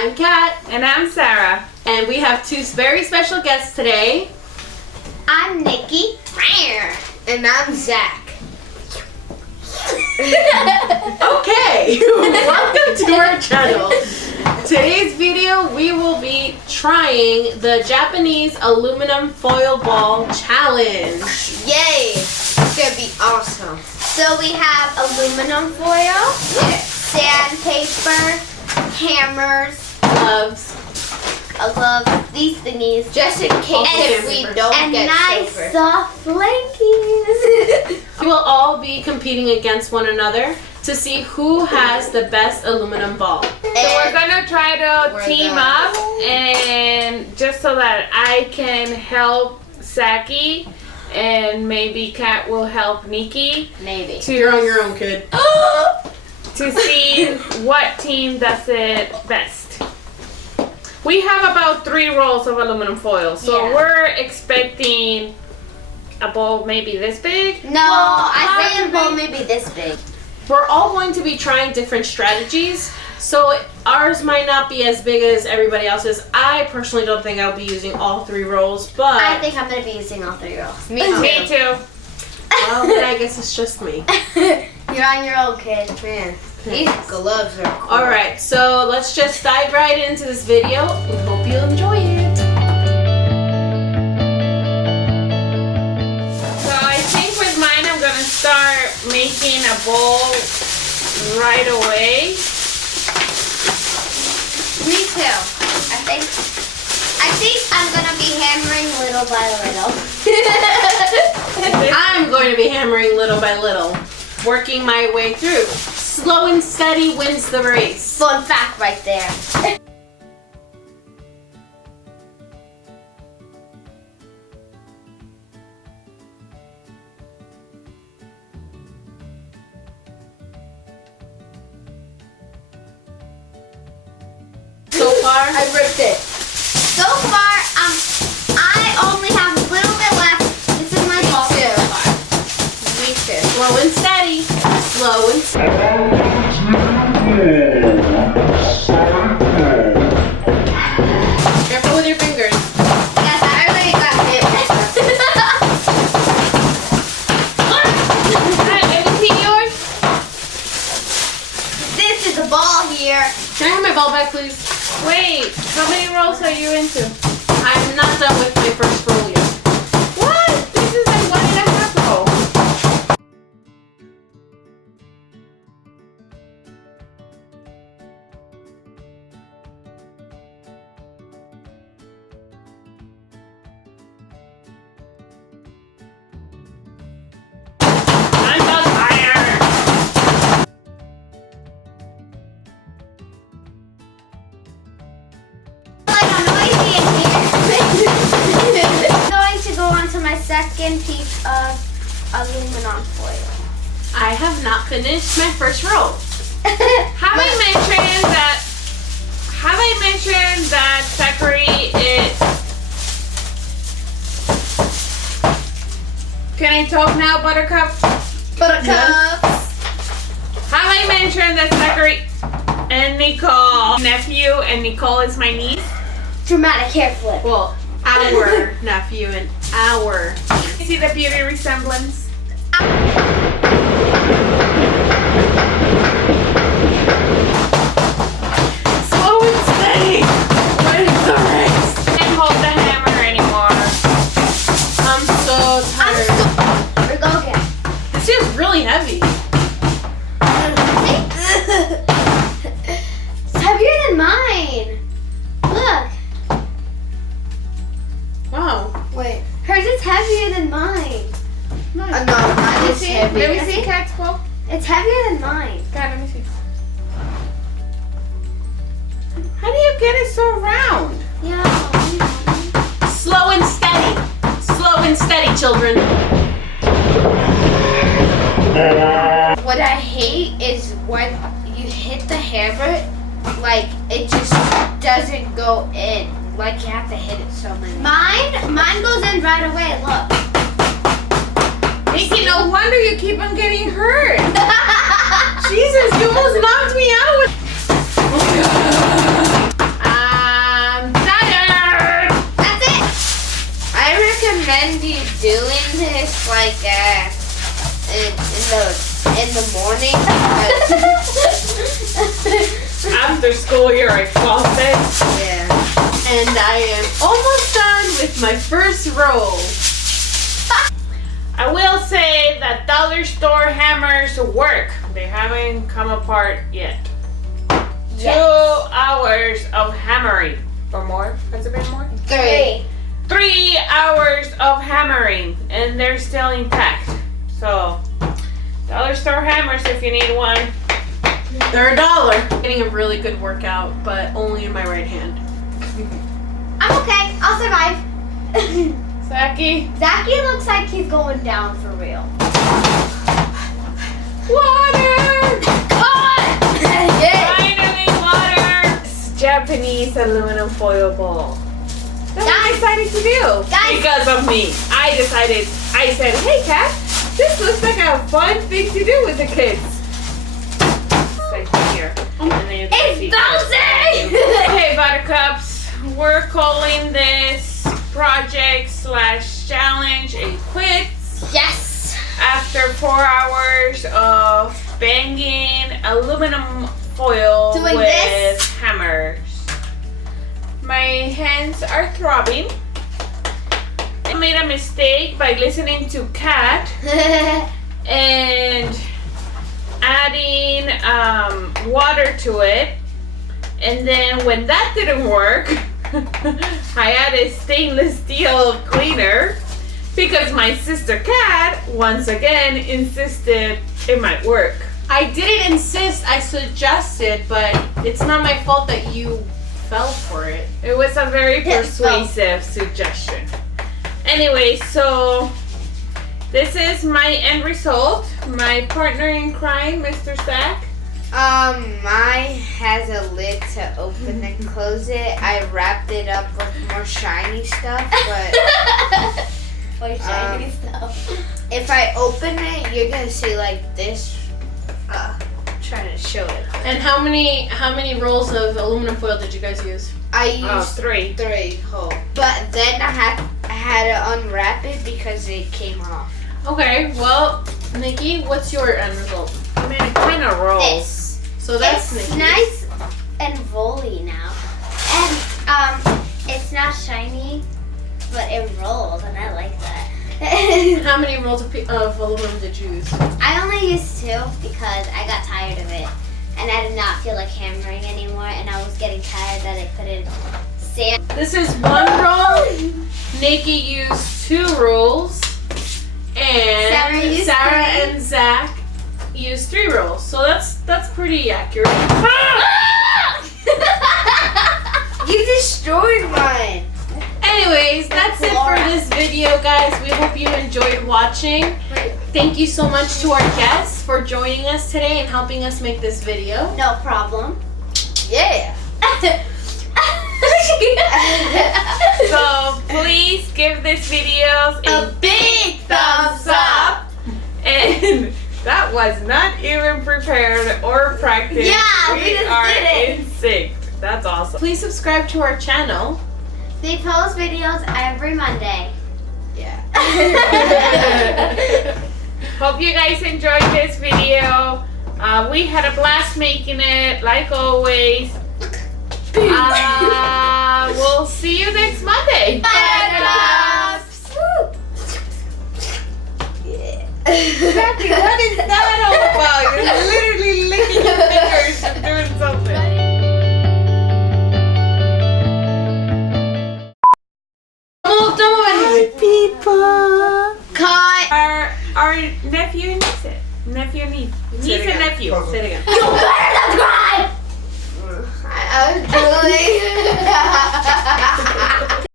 I'm Kat. And I'm Sarah. And we have two very special guests today. I'm Nikki. And I'm Zach. Okay, welcome to our channel. Today's video, we will be trying the Japanese aluminum foil ball challenge. Yay! It's gonna be awesome. So we have aluminum foil, sandpaper, hammers, Gloves. gloves, these thingies, Just in case And we don't and get nice silver. soft blankies. We will all be competing against one another to see who has the best aluminum ball. So we're gonna try to We're team gonna- up, and just so that I can help Saki, and maybe Kat will help Nikki Maybe. You're on your own, kid. to see what team does it best. We have about 3 rolls of aluminum foil, so Yeah. we're expecting a bowl maybe this big. No, I think the bowl may be this big. We're all going to be trying different strategies, so ours might not be as big as everybody else's. I personally don't think I'll be using all 3 rolls, but I think I'm gonna be using all 3 rolls. Me too. Me too. well, then I guess it's just me. You're on your own, kid. Man, these gloves are cool. All right, so let's just dive right into this video. We hope you enjoy it. So I think with mine I'm gonna start making a bowl right away. Me too. I think I'm gonna be hammering little by little. I'm going to be hammering little by little, working my way through. Slow and steady wins the race. Fun fact right there. So far, I ripped it. So far, I only have a little bit left. This is my ball too. so far. Me too. slow and steady. Slow and steady. Careful with your fingers. Yes, I already got hit. Alright, let me see yours. This is a ball here. Can I have my ball back, please? Wait, how many rolls are you into? I'm not done with my first roll yet. What? This is like 1.5 roll. I'm on fire. Like a noisy in here. I'm going to go on to my second piece of aluminum foil. I have not finished my first roll. Have I mentioned that Zachary is... Can I talk now, Buttercup? Buttercup. Have I mentioned that Zachary and Nicole, nephew, and Nicole is my niece? Dramatic hair flip. Well, our nephew and our. You see the beauty resemblance? Slow and steady wins the race. Can't hold the hammer anymore. I'm so tired. Or go again. This feels really heavy. It's heavier than mine. Look. Wow. Wait. Hers is heavier than mine. No, mine is heavy. Let me see Kat's bowl. It's heavier than mine. God, let me see. How do you get it so round? Yeah. Slow and steady. Slow and steady, children. What I hate is when you hit the hammer, like it just doesn't go in. Like you have to hit it so many. Mine goes in right away. Look. Nikki, no wonder you keep on getting hurt. Jesus, you almost knocked me out with. after school, you're exhausted. Yeah. And I am almost done with my first roll. I will say that dollar store hammers work. They haven't come apart yet. Yes. 2 hours of hammering. Or more? Has it been more? 3. 3 hours of hammering. And they're still intact. So, dollar store hammers if you need one. They're $1. Getting a really good workout, but only in my right hand. I'm okay. I'll survive. Saki? Zachy looks like he's going down for real. Water! Yay. Finally, water! Japanese aluminum foil ball. That's what I decided to do. Guys. Because of me. I said, hey Kat, this looks like a fun thing to do with the kids. Right here. And then you can see. It's bouncing! Okay, Buttercups, we're calling this project/challenge a quit. Yes. After 4 hours of banging aluminum foil Doing with this. hammers. My hands are throbbing. I made a mistake by listening to Kat and adding water to it. And then when that didn't work, I added stainless steel cleaner because my sister Kat once again insisted it might work. I didn't insist, I suggested, but it's not my fault that you fell for it. It was a very Yes, persuasive suggestion. Anyway, so this is my end result. My partner in crime, Mr. Stack. Mine has a lid to open and close it. I wrapped it up with more shiny stuff, but Or shiny stuff. if I open it, you're gonna see like this. I'm trying to show it. And how many rolls of aluminum foil did you guys use? I used 3. 3 whole, but then I had to unwrap it because it came off. Okay, well, Nikki, what's your end result? I mean, it kind of rolls. This. So that's It's Nikki's. nice and rolly now. And it's not shiny, but it rolls, and I like that. How many rolls of aluminum did you use? I only used 2 because I got tired of it. And I did not feel like hammering anymore, and I was getting tired that I couldn't stand. This is 1 roll. Nikki used 2 rolls. And Sarah used Sarah 3. and Zach used 3 rolls. So that's pretty accurate. You destroyed mine. Anyways, that's it for this video, guys. We hope you enjoyed watching. Thank you so much to our guests for joining us today and helping us make this video. No problem. Yeah. So please give this video A big thumbs up. And that was not even prepared or practiced. Yeah, we just are did it. in sync. That's awesome. Please subscribe to our channel. They post videos every Monday. Yeah. Hope you guys enjoyed this video. We had a blast making it, like always. We'll see you next Monday. Buttercups. Exactly. What is that all about? You're literally licking your fingers and doing something. People. Cut. Our nephew and niece. Nephew and niece. Niece and nephew. Say it again. You better subscribe. I was doing.